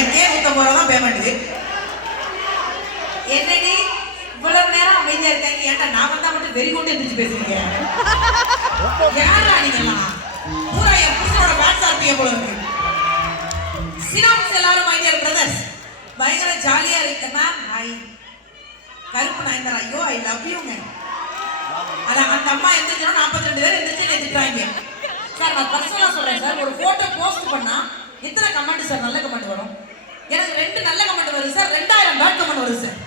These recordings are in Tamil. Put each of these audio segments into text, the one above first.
எனக்கே 150 ரூபா தான் பேமெண்ட். என்னடி இவ்வளவு நேரம் அமைதியா இருக்காங்க? ஏன்டா நான் வந்தா மட்டும் வெறி கொண்டு எந்திரிச்சு பேசுறீங்க? யாரா நீங்கலாம்? பூரா என் புருஷனோட பேட்ஸ் ஆர்பிய போல இருக்கு. சினாப்ஸ் எல்லாரும் மை டியர் பிரதர்ஸ், பயங்கர ஜாலியா இருக்கு மேம். ஹாய் கருப்பு நயன்தாரா, ஐயோ ஐ லவ் யூங்க. அதான் அந்த அம்மா எந்திரிச்சோம் 42 பேர் எந்திரிச்சு எந்திரிப்பாங்க. சார் நான் பர்சனலா சொல்றேன் சார், ஒரு போட்டோ போஸ்ட் பண்ணா எத்தனை கமெண்ட் சார் நல்ல கமெண்ட் வரும்? எனக்கு 2 நல்ல கமெண்ட் வருது சார், 2000 பேட் கமெண்ட் வருது சார்.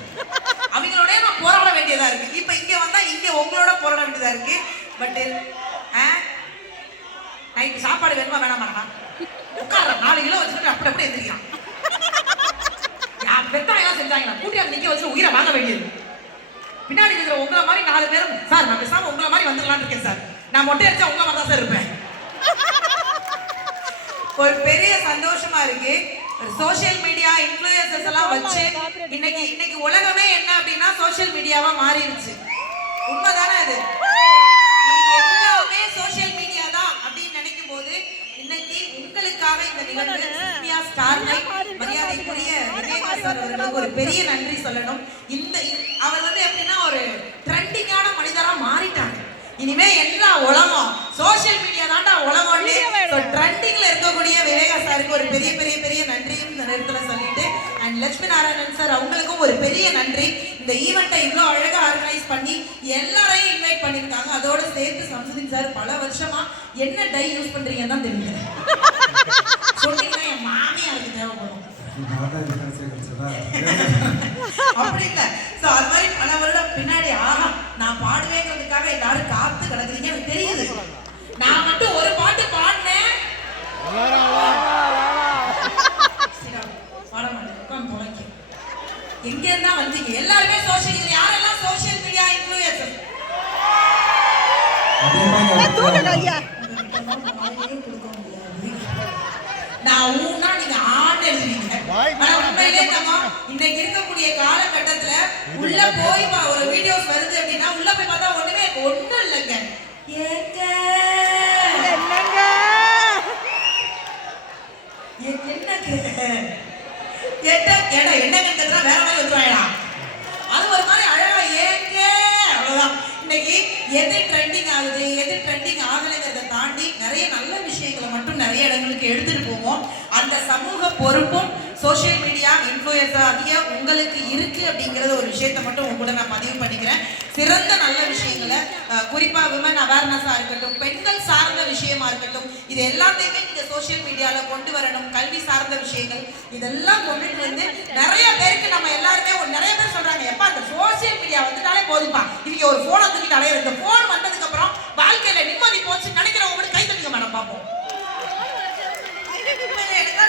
அவங்களோட நான் போராட வேண்டியதா இருக்கு. இப்ப இங்க வந்தா இங்க உங்களோட போராட வேண்டியதா இருக்கு. பட் நைட்டு சாப்பாடு வேணுமா வேணாமா? உட்கார 4 கிலோ வச்சுட்டு அப்படி அப்படி எந்திரிக்கலாம். பெத்தவங்க செஞ்சாங்களா கூட்டியா நிக்க வச்சு உயிரை வாங்க வேண்டியது. பின்னாடி இருக்கிற உங்களை மாதிரி 4 பேரும் சார் நான் பேசாம உங்களை மாதிரி வந்துடலான்னு இருக்கேன் சார். நான் மொட்டை அடிச்சா உங்களை மாதிரி தான் சார் இருப்பேன். ஒரு பெரிய சந்தோஷமா இருக்கு. சோசியல் மீடியா இன்ஃப்ளூயன்சர்ஸ் எல்லாம் வச்சு இன்னைக்கு உலகமே என்ன அப்படின்னா சோசியல் மீடியாவா மாறிடுச்சு. உண்மைதானே அது? எல்லாமே சோசியல் மீடியா தான் அப்படின்னு நினைக்கும் போது இன்னைக்கு உங்களுக்காக இந்த நிகழ்வு சிஸ்மியா ஸ்டார்லைட் மரியாதைக்குரிய விஜயகாந்த் சார் அவர்களுக்கு ஒரு பெரிய நன்றி சொல்லணும். அவர் வந்து எப்படின்னா ஒரு ட்ரெண்டிங்கான மனிதரா மாறிட்டாங்க. இனிமே எல்லா உலகம் சோசியல் மீடியா தான்டா உலகம்னு ட்ரெண்டிங்ல இருக்கக்கூடிய விவேகா சாருக்கு ஒரு பெரிய பெரிய பெரிய நன்றியும் இந்த நேரத்துல சொல்லிட்டு அண்ட் லட்சுமி நாராயணன் சார் அவங்களுக்கும் ஒரு பெரிய நன்றி. இந்த ஈவெண்ட்டை இவ்வளோ அழகா ஆர்கனைஸ் பண்ணி எல்லாரையும் இன்வைட் பண்ணியிருக்காங்க. அதோட சேர்த்து சம்சுதீன் சார் பல வருஷமா என்ன டை யூஸ் பண்றீங்கன்னு தான் தெரியல. சொன்னீங்கன்னா என் மாமியா அதுக்கு தேவைப்படும். அப்படி இல்ல சோ அது மாதிரி பல வருடம் பின்னாடி ஆஹா நான் பாடுவேங்கிறதுக்காக எல்லாரும் காத்து கிடக்குறீங்க எனக்கு தெரியுது. நான் மட்டும் ஒரு பாட்டு பாடினேன் பாட மாட்டேன் உட்காந்து தொலைக்கும். எங்க இருந்தா வந்தீங்க எல்லாருமே சோசியல் யாரெல்லாம் சோசியல் மீடியா இன்ஃப்ளூயன்சர் நான் ஊனா நீங்க ஆண்டு எழுதுவீங்க. ஆனா உண்மையிலே நம்ம இன்னைக்கு இருக்கக்கூடிய காலகட்டத்துல உள்ள போய் ஒரு வீடியோஸ் வருது அப்படின்னா உள்ள போய் பார்த்தா ஒண்ணுமே ஒண்ணும் இல்லைங்க. என்னங்கன்றதுனா வேற மாதிரி வந்துருவாங்களா? அது ஒரு மாதிரி அழகா ஏங்க அவ்வளவுதான். இன்னைக்கு எது ட்ரெண்டிங் ஆகுது எது ட்ரெண்டிங் ஆகலைங்கிறத தாண்டி நிறைய நல்ல விஷயங்களை மட்டும் நிறைய இடங்களுக்கு எடுத்துட்டு போவோம். அந்த சமூக பொறுப்பும் சோசியல் மீடியா இன்ஃப்ளூயன்சர் ஆகிய உங்களுக்கு இருக்கு அப்படிங்கிறத ஒரு விஷயத்தை மட்டும் உங்க கூட நான் பதிவு பண்ணிக்கிறேன். சிறந்த நல்ல விஷயங்களை குறிப்பா விமன் அவேர்னஸா இருக்கட்டும், பெண்கள் சார்ந்த விஷயமா இருக்கட்டும், இது எல்லாத்தையுமே நீங்க சோசியல் மீடியால கொண்டு வரணும். கல்வி சார்ந்த விஷயங்கள் இதெல்லாம் கொண்டுட்டு வந்து நிறைய பேருக்கு நம்ம எல்லாருமே நிறைய பேர் சொல்றாங்க எப்ப அந்த சோசியல் மீடியா வந்துட்டாலே போதுப்பா இவங்க ஒரு போனை தூக்கிட்டு அலைய இந்த போன் வந்ததுக்கு அப்புறம் வாழ்க்கையில நிம்மதி போச்சு நினைக்கிறவங்க கை தட்டிக்க மேடம் பார்ப்போம்.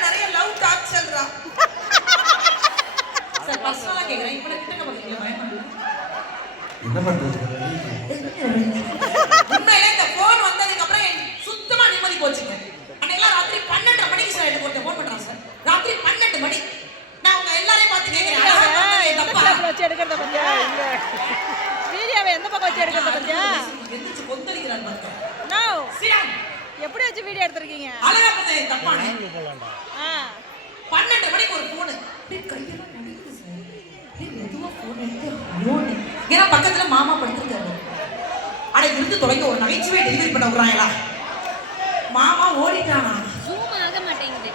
நிறைய லவ் டாக் சொல்றான் சார் பர்சனலா கேக்குறேன். இப்ப கிட்ட பாத்தீங்களா பயமா என்ன பண்றது? உண்மையிலே இந்த போன் வந்ததுக்கு அப்புறம் சுத்தமா நிம்மதி போச்சுங்க. அன்னைக்கு ராத்திரி 12:30 மணிக்கு சார் எடுத்து போன் பண்றான் சார். ராத்திரி 12 மணி நான் உங்க எல்லாரையும் பார்த்து கேக்குறேன் தப்பா வச்சு எடுக்கிறத பத்தியா இல்ல வீடியோவை எந்த பக்கம் வச்சு எடுக்கிறத பத்தியா எந்திரச்சு கொந்தளிக்கிறான் பாருங்க. நோ சிரம் எப்படி வச்சு வீடியோ எடுத்துறீங்க? அழகா பார்த்தே தப்பானே 12 மணிக்கு ஒரு போன் கையெல்லாம் நடுங்குது சார். மெதுவா போன் எடுத்து அலோன் ஏன்னா பக்கத்துல மாமா படுத்துருக்காரு. அட இருந்து தொலைங்க ஒரு நகைச்சுவை டெலிவரி பண்ண விடுறாங்களா? மாமா ஓடிட்டானா? ஜூம் ஆக மாட்டேங்குது.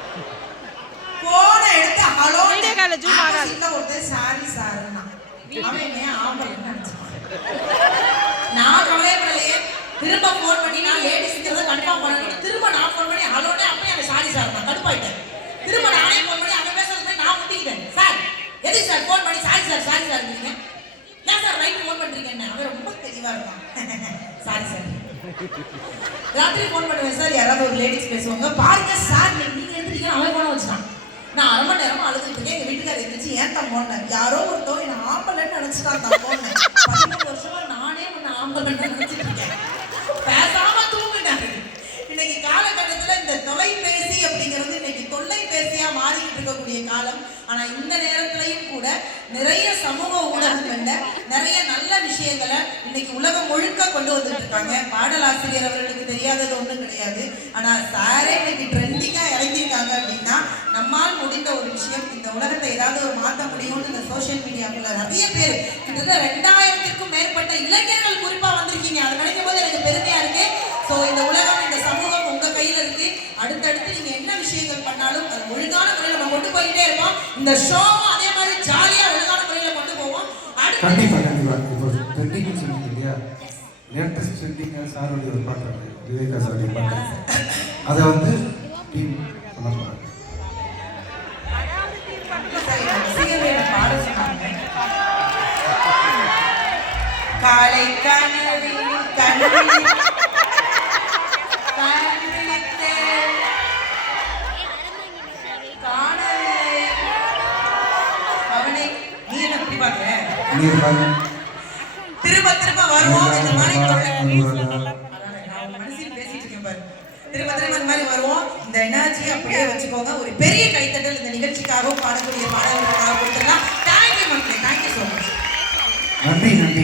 போன் எடுத்து ஹலோ வீடியோ கால்ல ஜூம் ஆகாது. இல்ல ஒருத்தர் சாரி சார்னா அவன் என்ன ஆம்பளை நினைச்சான். நான் கவலைப்படலையே. திரும்ப போன் பண்ணி நான் லேடிஸ்ங்கிறத கன்ஃபார்ம் பண்ணணும். திரும்ப நான் போன் பண்ணி ஹலோனே அப்பயே அவன் சாரி சார் நான் கடுப்பாயிட்டேன். திரும்ப நானே போன் பண்ணி அவன் பேசுறதுமே நான் முட்டிக்கிட்டேன். சார் எதுக்கு சார் போன் பண்ணி சாரி சார் இருக்கீங்க? ஏன் சார் ரைட் போன் பண்றீங்கன்னு அவன் ரொம்ப தெளிவா இருக்கான். சாரி சார் ராத்திரி போன் பண்ணுவேன் சார் யாராவது ஒரு லேடிஸ் பேசுவாங்க பாருங்க சார் நீங்க எடுத்துட்டீங்கன்னு அவன் போன வச்சுட்டான். நான் 1/2 மணி நேரமா அழுதுட்டு இருக்கேன். எங்க வீட்டுக்காரர் இருந்துச்சு ஏன் தான் போனேன் யாரோ ஒருத்தவங்க என்ன ஆம்பளைன்னு நினைச்சுட்டான் தான் போனேன். 15 வருஷமா நானே உன்னை ஆம்பளைன்னு நினைச்சிட்டு இருக்கேன். பேசாம தூங்குனாரு. இன்னைக்கு காலகட்டத்துல இந்த தொலைபேசி அப்படிங்கிறது இன்னைக்கு தொல்லைபேசியா மாறிக்கிட்டு இருக்கக்கூடிய காலம். ஆனா இந்த நேரத்திலையும் கூட நிறைய சமூக ஊடகங்கள்ல நிறைய நல்ல விஷயங்களை இன்னைக்கு உலகம் முழுக்க கொண்டு வந்துட்டு இருக்காங்க. பாடலாசிரியர் அவர்களுக்கு தெரியாதது ஒண்ணும் கிடையாது. ஆனா சாரே இன்னைக்கு ட்ரெண்டிங்கா இறங்கியிருக்காங்க அப்படின்னா நம்மால் முடிந்த ஒரு விஷயம் ஏதாவது மாற்ற முடியும்னு இந்த சோஷியல் மீடியாக்குள்ள நிறைய பேர் கிட்டத்தட்ட 2000க்கும் மேற்பட்ட இளைஞர்கள் குறிப்பா வந்திருக்கீங்க. அதை நினைக்கும் போது எனக்கு பெருமையா இருக்கு. ஸோ இந்த உலகம், இந்த சமூகம் உங்க கையில இருக்கு. அடுத்தடுத்து நீங்க என்ன விஷயங்கள் பண்ணாலும் அது ஒழுங்கான முறையில் நம்ம கொண்டு போயிட்டே இருக்கோம். இந்த ஷோவும் அதே மாதிரி ஜாலியா ஒழுங்கான முறையில் கொண்டு போவோம். கண்டிப்பா கண்டிப்பா. இப்போ ட்ரெண்டிங்னு சொன்னீங்க இல்லையா, லேட்டஸ்ட் ட்ரெண்டிங்காக சாருடைய ஒரு பாட்டு இருக்கு, விவேகா சாருடைய பாட்டு. அதை வந்து டீம் பண்ண போறாங்க. காலை கனவில் கண்ணில் காணவில்லை அவனை. நீ என்ன இப்படி பார்க்கிற? திரும்ப திரும்ப வருவோம் இந்த மாதிரி மனசில் பேசிட்டு இருக்கேன் பாரு. திரும்ப திரும்ப இந்த மாதிரி வருவோம். இந்த எனர்ஜி அப்படியே வச்சுக்கோங்க. ஒரு பெரிய கைத்தட்டல் இந்த நிகழ்ச்சிக்காகவும் பாடக்கூடிய மாணவர்களுக்காக கொடுத்துடலாம். தேங்க்யூ மக்களே, தேங்க்யூ ஸோ மச். நன்றி நன்றி.